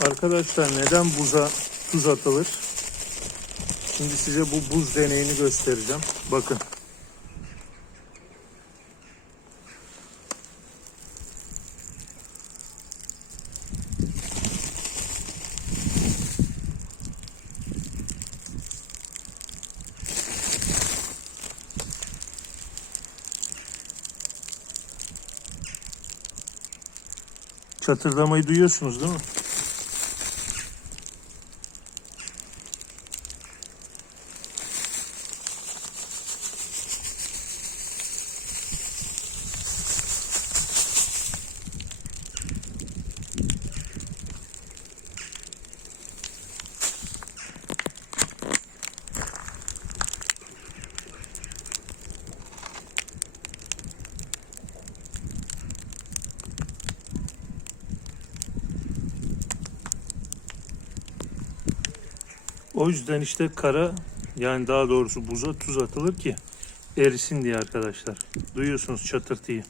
Arkadaşlar neden buza tuz atılır? Şimdi size bu buz deneyini göstereceğim. Bakın. Çatırdamayı duyuyorsunuz değil mi? O yüzden işte kara yani daha doğrusu buza tuz atılır ki erisin diye arkadaşlar. Duyuyorsunuz çatırtıyı.